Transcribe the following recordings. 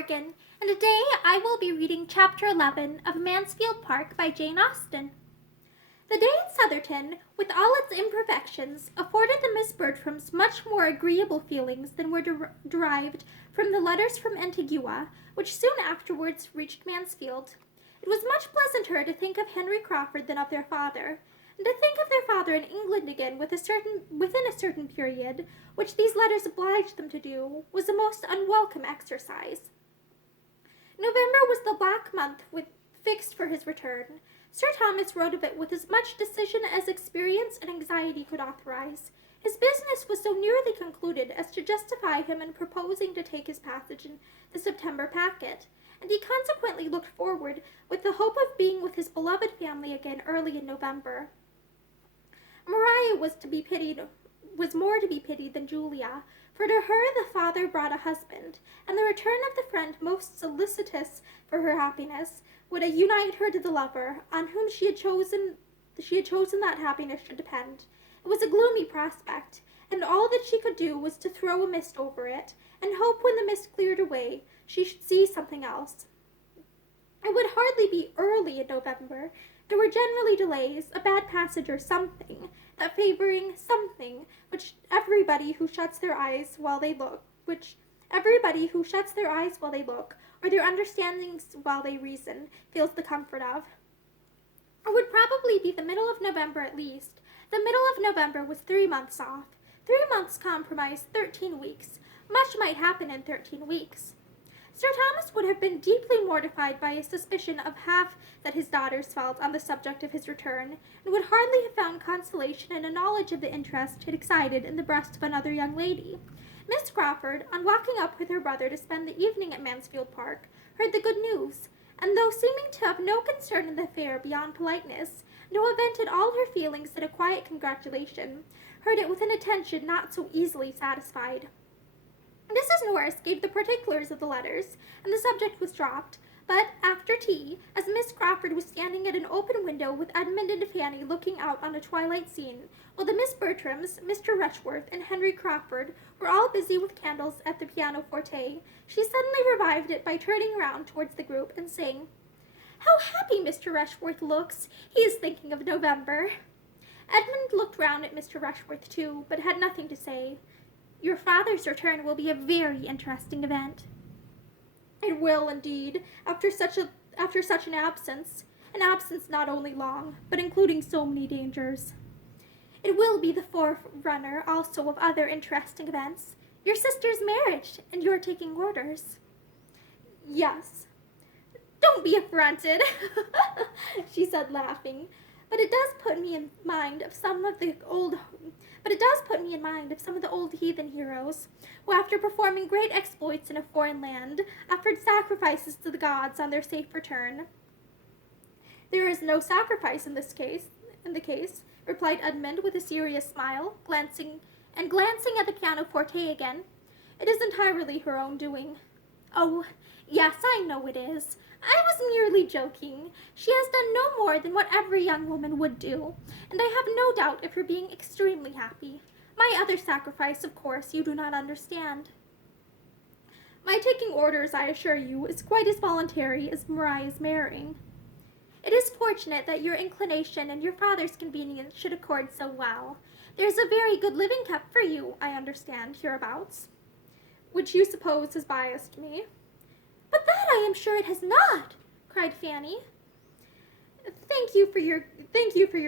Morgan, and today I will be reading Chapter 11 of Mansfield Park by Jane Austen. The day at Sotherton, with all its imperfections, afforded the Miss Bertrams much more agreeable feelings than were derived from the letters from Antigua, which soon afterwards reached Mansfield. It was much pleasanter to think of Henry Crawford than of their father, and to think of their father in England again within a certain period, which these letters obliged them to do, was a most unwelcome exercise. November was the black month fixed for his return. Sir Thomas wrote of it with as much decision as experience and anxiety could authorize. His business was so nearly concluded as to justify him in proposing to take his passage in the September packet, and he consequently looked forward with the hope of being with his beloved family again early in November. Maria was more to be pitied than Julia, for to her the father brought a husband, and the return of the friend most solicitous for her happiness would unite her to the lover, on whom she had chosen that happiness should depend. It was a gloomy prospect, and all that she could do was to throw a mist over it, and hope when the mist cleared away she should see something else. It would hardly be early in November. There were generally delays, a bad passage or something, that favoring something, which everybody who shuts their eyes while they look, or their understandings while they reason, feels the comfort of. It would probably be the middle of November at least. The middle of November was 3 months off. 3 months comprised 13 weeks. Much might happen in 13 weeks. Sir Thomas would have been deeply mortified by a suspicion of half that his daughters felt on the subject of his return, and would hardly have found consolation in a knowledge of the interest it excited in the breast of another young lady. Miss Crawford, on walking up with her brother to spend the evening at Mansfield Park, heard the good news, and though seeming to have no concern in the affair beyond politeness, and to have vented all her feelings in a quiet congratulation, heard it with an attention not so easily satisfied. Mrs. Norris gave the particulars of the letters, and the subject was dropped, but after tea, as Miss Crawford was standing at an open window with Edmund and Fanny looking out on a twilight scene, while the Miss Bertrams, Mr. Rushworth, and Henry Crawford were all busy with candles at the pianoforte, she suddenly revived it by turning round towards the group and saying, "How happy Mr. Rushworth looks! He is thinking of November." Edmund looked round at Mr. Rushworth too, but had nothing to say. "Your father's return will be a very interesting event." "It will, indeed, after such an absence not only long, but including so many dangers. It will be the forerunner also of other interesting events. Your sister's marriage, and your taking orders." "Yes." "Don't be affronted," she said, laughing. But it does put me in mind of some of the old heathen heroes, who after performing great exploits in a foreign land, offered sacrifices to the gods on their safe return." "There is no sacrifice in the case," replied Edmund with a serious smile, glancing at the pianoforte again. "It is entirely her own doing." "Oh, yes, I know it is. I was merely joking. She has done no more than what every young woman would do, and I have no doubt of her being extremely happy. My other sacrifice, of course, you do not understand." "My taking orders, I assure you, is quite as voluntary as Maria's marrying." "It is fortunate that your inclination and your father's convenience should accord so well. There is a very good living kept for you, I understand, hereabouts." "Which you suppose has biased me." "But that I am sure it has not," cried Fanny. Thank you for your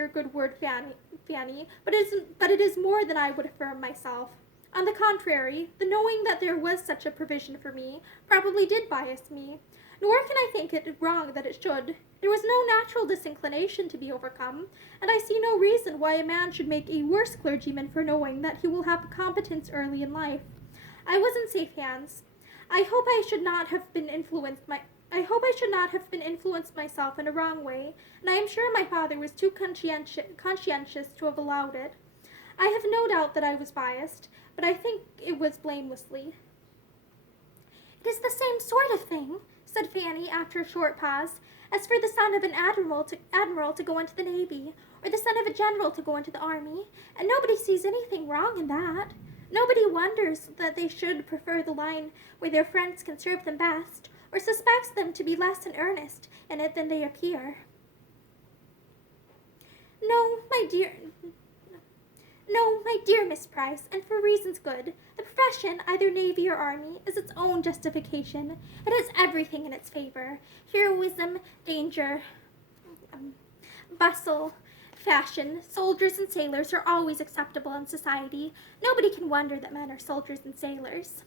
good word, Fanny, but it is more than I would affirm myself. On the contrary, the knowing that there was such a provision for me probably did bias me, nor can I think it wrong that it should. There was no natural disinclination to be overcome, and I see no reason why a man should make a worse clergyman for knowing that he will have competence early in life. I was in safe hands. I hope I should not have been influenced myself in a wrong way, and I am sure my father was too conscientious to have allowed it. I have no doubt that I was biased, but I think it was blamelessly." "It is the same sort of thing," said Fanny after a short pause, "as for the son of an admiral to go into the navy, or the son of a general to go into the army, and nobody sees anything wrong in that. Nobody wonders that they should prefer the line where their friends can serve them best, or suspects them to be less in earnest in it than they appear. No, my dear, no, my dear Miss Price, and for reasons good. The profession, either Navy or Army, is its own justification. It has everything in its favor: heroism, danger, bustle, fashion. Soldiers and sailors are always acceptable in society. Nobody can wonder that men are soldiers and sailors.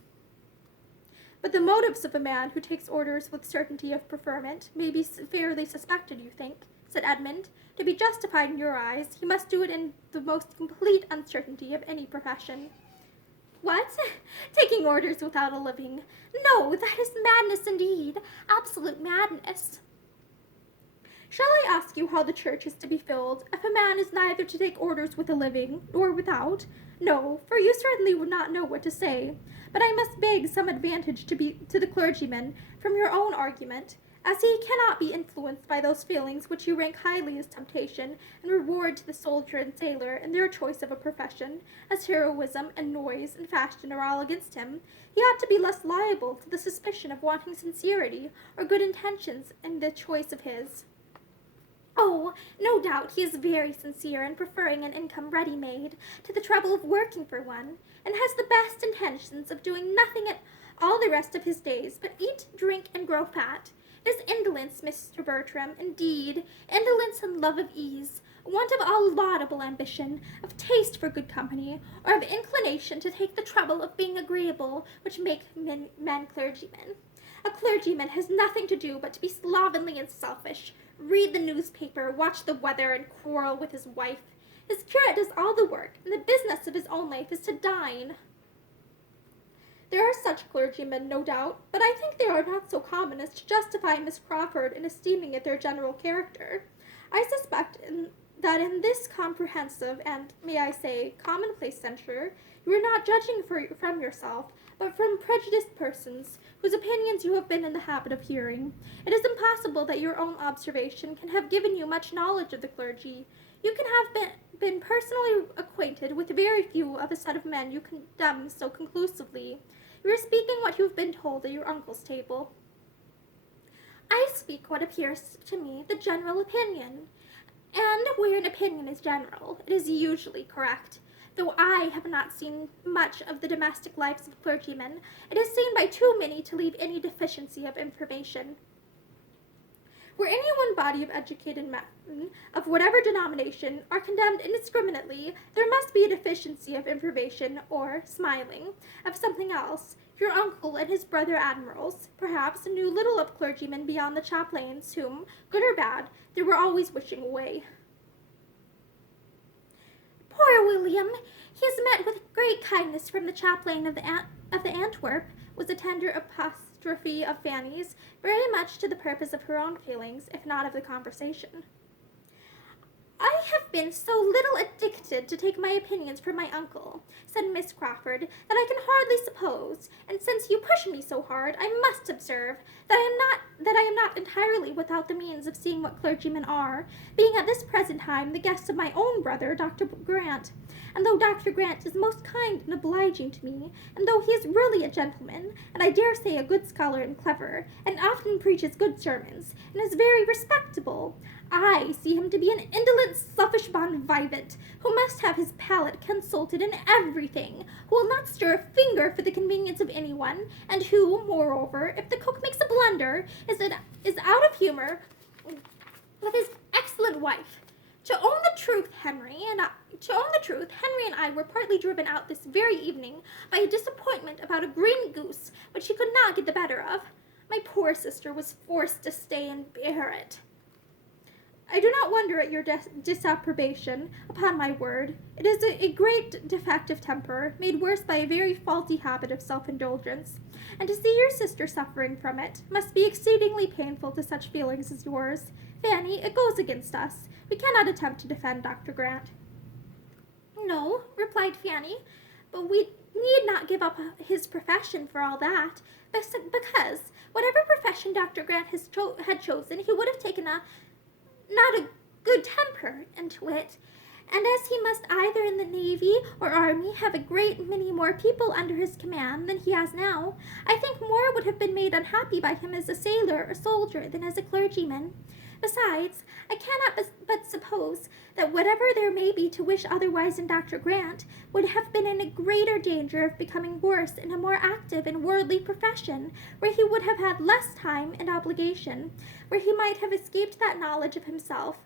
But the motives of a man who takes orders with certainty of preferment may be fairly suspected, you think, said Edmund. To be justified in your eyes, he must do it in the most complete uncertainty of any profession. What? Taking orders without a living? No, that is madness indeed. Absolute madness. Shall I ask you how the church is to be filled, if a man is neither to take orders with a living, nor without? No, for you certainly would not know what to say. But I must beg some advantage to the clergyman from your own argument, as he cannot be influenced by those feelings which you rank highly as temptation and reward to the soldier and sailor in their choice of a profession, as heroism and noise and fashion are all against him. He ought to be less liable to the suspicion of wanting sincerity or good intentions in the choice of his. Oh, no doubt he is very sincere in preferring an income ready-made to the trouble of working for one, and has the best intentions of doing nothing at all the rest of his days but eat, drink, and grow fat. It is indolence, Mr. Bertram, indeed, indolence and love of ease, want of all laudable ambition, of taste for good company, or of inclination to take the trouble of being agreeable, which make men clergymen. A clergyman has nothing to do but to be slovenly and selfish, read the newspaper, watch the weather, and quarrel with his wife. His curate does all the work, and the business of his own life is to dine. There are such clergymen, no doubt, but I think they are not so common as to justify Miss Crawford in esteeming it their general character. I suspect that in this comprehensive and, may I say, commonplace censure, you are not judging from yourself, but from prejudiced persons, whose opinions you have been in the habit of hearing. It is impossible that your own observation can have given you much knowledge of the clergy. You can have been personally acquainted with very few of a set of men you condemn so conclusively. You are speaking what you have been told at your uncle's table. I speak what appears to me the general opinion, and where an opinion is general, it is usually correct. Though I have not seen much of the domestic lives of clergymen, it is seen by too many to leave any deficiency of information. Where any one body of educated men, of whatever denomination, are condemned indiscriminately, there must be a deficiency of information, or, smiling, of something else. Your uncle and his brother admirals, perhaps, knew little of clergymen beyond the chaplains, whom, good or bad, they were always wishing away. Poor William! He has met with great kindness from the chaplain of the Antwerp, was a tender apostrophe of Fanny's, very much to the purpose of her own feelings, if not of the conversation. I have been so little addicted to take my opinions from my uncle, said Miss Crawford, that I can hardly suppose, and since you push me so hard, I must observe that I am not entirely without the means of seeing what clergymen are, being at this present time the guest of my own brother, Dr. Grant. And though Dr. Grant is most kind and obliging to me, and though he is really a gentleman, and I dare say a good scholar and clever, and often preaches good sermons, and is very respectable, I see him to be an indolent, selfish bon vivant, who must have his palate consulted in everything, who will not stir a finger for the convenience of anyone, and who, moreover, if the cook makes a blunder, is out of humor with his excellent wife. To own the truth, Henry and I were partly driven out this very evening by a disappointment about a green goose, which he could not get the better of. My poor sister was forced to stay and bear it. I do not wonder at your disapprobation, upon my word. It is a great defect of temper, made worse by a very faulty habit of self-indulgence, and to see your sister suffering from it must be exceedingly painful to such feelings as yours. Fanny, it goes against us. We cannot attempt to defend Dr. Grant. No, replied Fanny, but we need not give up his profession for all that, because whatever profession Dr. Grant had chosen, he would have taken not a good temper into it, And as he must either in the Navy or Army have a great many more people under his command than he has now, I think more would have been made unhappy by him as a sailor or soldier than as a clergyman. Besides, I cannot but suppose that whatever there may be to wish otherwise in Dr. Grant would have been in a greater danger of becoming worse in a more active and worldly profession, where he would have had less time and obligation, where he might have escaped that knowledge of himself,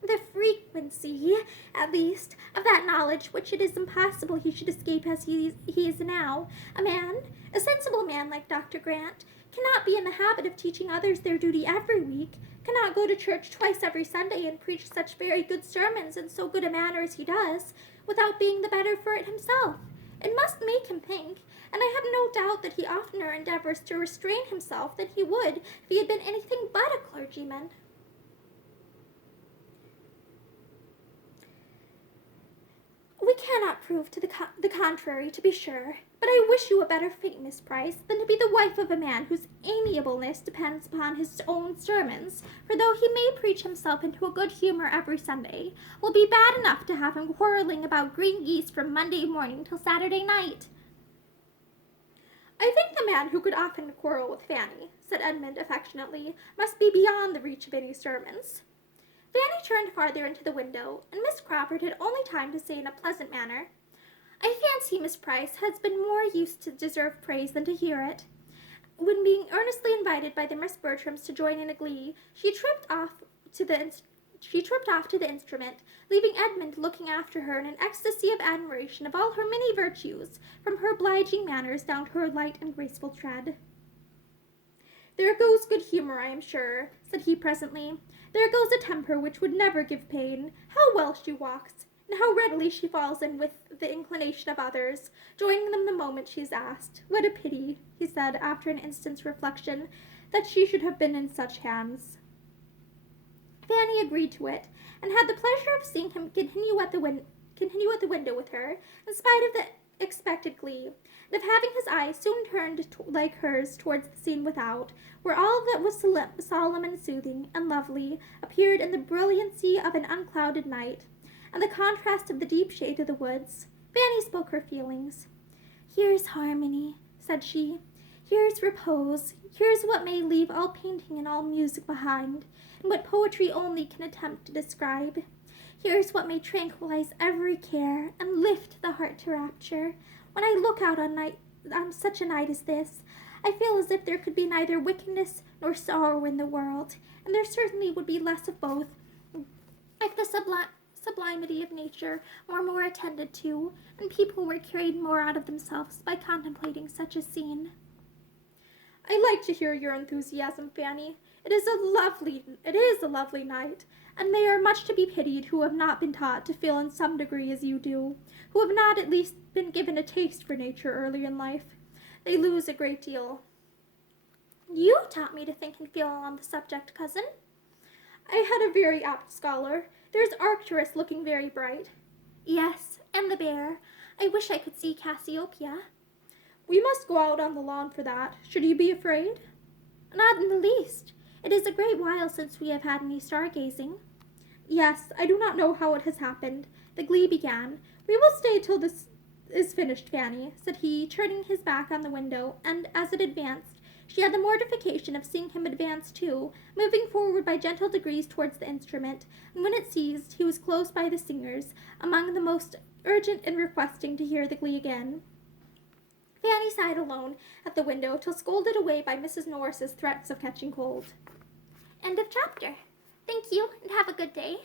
the frequency, at least, of that knowledge which it is impossible he should escape as he is now. A sensible man like Dr. Grant, cannot be in the habit of teaching others their duty every week, cannot go to church twice every Sunday and preach such very good sermons in so good a manner as he does, without being the better for it himself. It must make him think, and I have no doubt that he oftener endeavors to restrain himself than he would if he had been anything but a clergyman. We cannot prove to the contrary, to be sure, but I wish you a better fate, Miss Price, than to be the wife of a man whose amiableness depends upon his own sermons, for though he may preach himself into a good humor every Sunday, will be bad enough to have him quarreling about green geese from Monday morning till Saturday night. I think the man who could often quarrel with Fanny, said Edmund affectionately, must be beyond the reach of any sermons. Fanny turned farther into the window, and Miss Crawford had only time to say in a pleasant manner, I fancy Miss Price has been more used to deserve praise than to hear it. When being earnestly invited by the Miss Bertrams to join in a glee, she tripped off to the instrument, leaving Edmund looking after her in an ecstasy of admiration of all her many virtues, from her obliging manners down to her light and graceful tread. There goes good humor, I am sure, said he presently. There goes a temper which would never give pain. How well she walks, and how readily she falls in with the inclination of others, joining them the moment she is asked. What a pity, he said, after an instant's reflection, that she should have been in such hands. Fanny agreed to it, and had the pleasure of seeing him continue at the window with her, in spite of the expected glee, and of having his eyes soon turned like hers towards the scene without, where all that was solemn and soothing and lovely appeared in the brilliancy of an unclouded night, and the contrast of the deep shade of the woods. Fanny spoke her feelings. Here's harmony, said she. Here's repose. Here's what may leave all painting and all music behind, and what poetry only can attempt to describe. Here's what may tranquilize every care and lift the heart to rapture. When I look out on such a night as this, I feel as if there could be neither wickedness nor sorrow in the world, and there certainly would be less of both if the sublimity of nature were more attended to, and people were carried more out of themselves by contemplating such a scene. I like to hear your enthusiasm, Fanny. It is a lovely night, and they are much to be pitied who have not been taught to feel in some degree as you do, who have not at least been given a taste for nature early in life. They lose a great deal. You taught me to think and feel on the subject, cousin. I had a very apt scholar. There's Arcturus looking very bright. Yes, and the bear. I wish I could see Cassiopeia. We must go out on the lawn for that. Should you be afraid? Not in the least. It is a great while since we have had any stargazing. Yes, I do not know how it has happened. The glee began. We will stay till this is finished, Fanny, said he, turning his back on the window, and as it advanced, she had the mortification of seeing him advance too, moving forward by gentle degrees towards the instrument, and when it ceased, he was close by the singers, among the most urgent and requesting to hear the glee again. Fanny sighed alone at the window till scolded away by Mrs. Norris's threats of catching cold. End of chapter. Thank you, and have a good day.